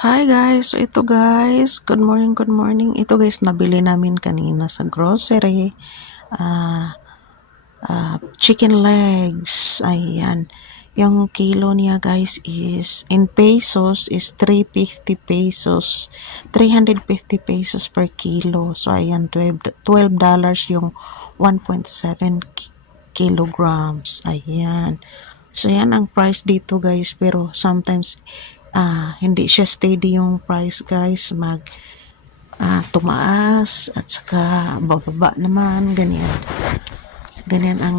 Hi guys, so ito guys, good morning, good morning. Ito guys, nabili namin kanina sa grocery. Ah, chicken legs. Ayan. Yung kilo niya guys is, in pesos, is 350 pesos. 350 pesos per kilo. So ayan, $12 yung 1.7 kilograms. Ayan. So, yan ang price dito guys. Pero sometimes, hindi siya steady yung price guys. Tumaas at saka bababa naman. Ganyan. Ganyan ang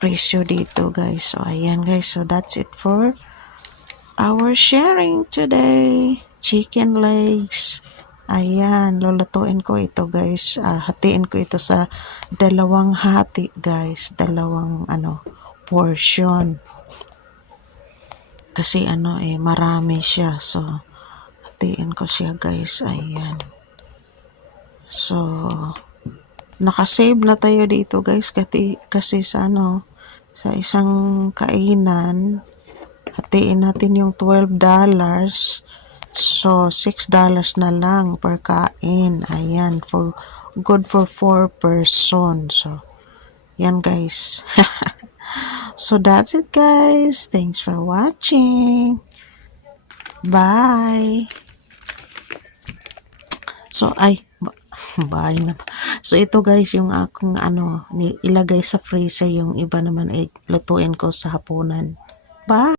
presyo dito guys. So, ayan guys. So, that's it for our sharing today. Chicken legs. Ayan, lulutuin ko ito guys. Hatiin ko ito sa dalawang hati guys. Dalawang portion. Kasi marami siya. So, hatiin ko siya guys. Ayan. So, nakasave na tayo dito guys. Kasi sa sa isang kainan, hatiin natin yung $12. So, $6 na lang per kain. Ayan. Good for 4 person. So, yan guys. So, that's it guys. Thanks for watching. Bye. So, bye na. So, ito guys, yung akong ilagay sa freezer, yung iba naman ay lutuin ko sa hapunan. Bye.